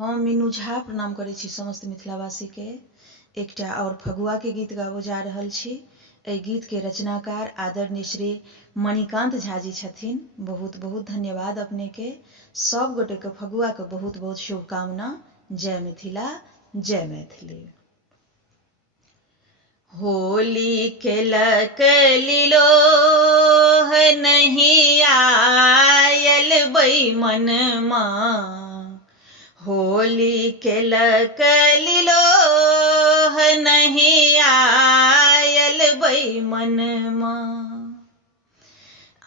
हम मीनू झा प्रणाम करै छी समस्त मिथिलावासी के। एकटा और फगुआ के गीत गाबो जा रहल छी। एहि गीत के रचनाकार आदरणीय श्री मणिकांत झा जी छथिन। बहुत बहुत धन्यवाद अपने के। सब गोटे के फगुआ के बहुत बहुत शुभकामना। जय मिथिला, जय मैथिली। होली खेलक लीलो नहीं आयल बैमन माँ, होली खेलक लीलो नहीं आयल बैमन माँ।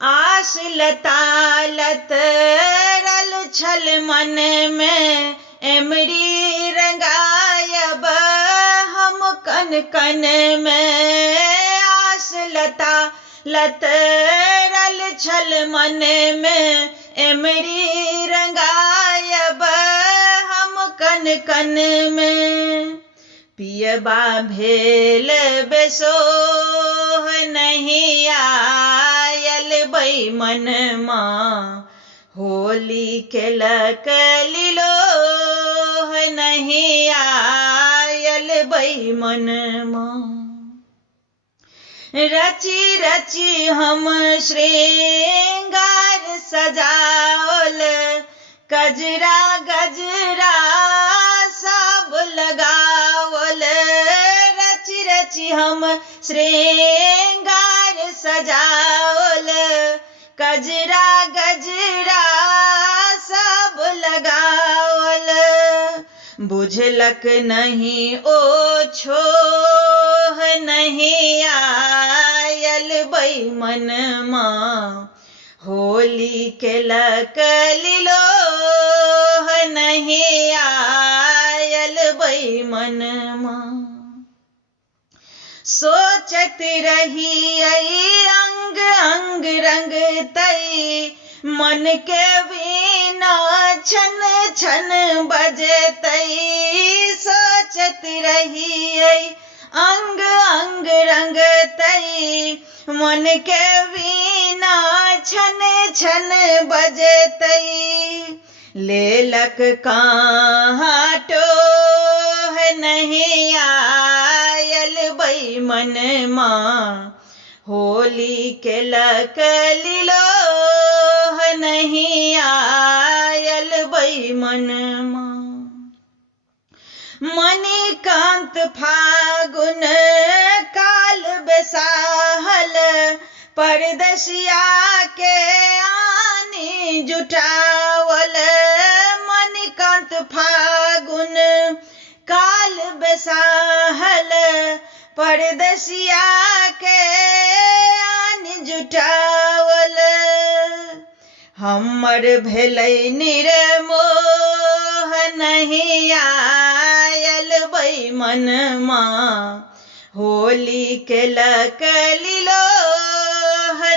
आस लतालत रल छल मन में, एमरी रंगायब हम कन कन में। आस लता लत रल छल मन में, एमरी रंगायब हम कन कन में। पियबा भेल बेसोह नहीं आयल बैमन माँ, होली खेलक लीलो नहीं आयल बैमन माँ। रची रची हम श्रृंगार सजावल, गजरा गजरा सब लगावल। रची रची हम श्रृंगार सजावल, गजरा गजरा सब लगावल। बुझलक नहीं ओ छोह नहीं आयल बैमन माँ, होली खेलक लीलो नहीं आयल बैमन माँ। सोचत रही अंग अंग रंग तई, मन के वीणा छन छन बजतई। सोचत रही अंग अंग रंग तई, मन के वीणा छन छन बजतई। लेलक कहाँ टोह नहीं आयल बैमन माँ, होली खेलक लीलो नहीं आयल बैमन माँ। मणिकांत फागुन काल बेसाहल, परदेसिया के आनी जुटावल। मणिकांत फागुन काल बेसाहल, परदेसिया के आनी जुटावल। हमर भेलै निर्मोह नहीं आयल बैमन माँ, होली खेलक लीलो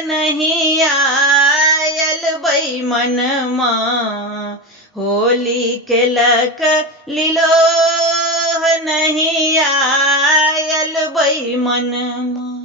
नहीं आयल बैमन माँ, होली खेलक लीलो नहीं आयल बैमन माँ।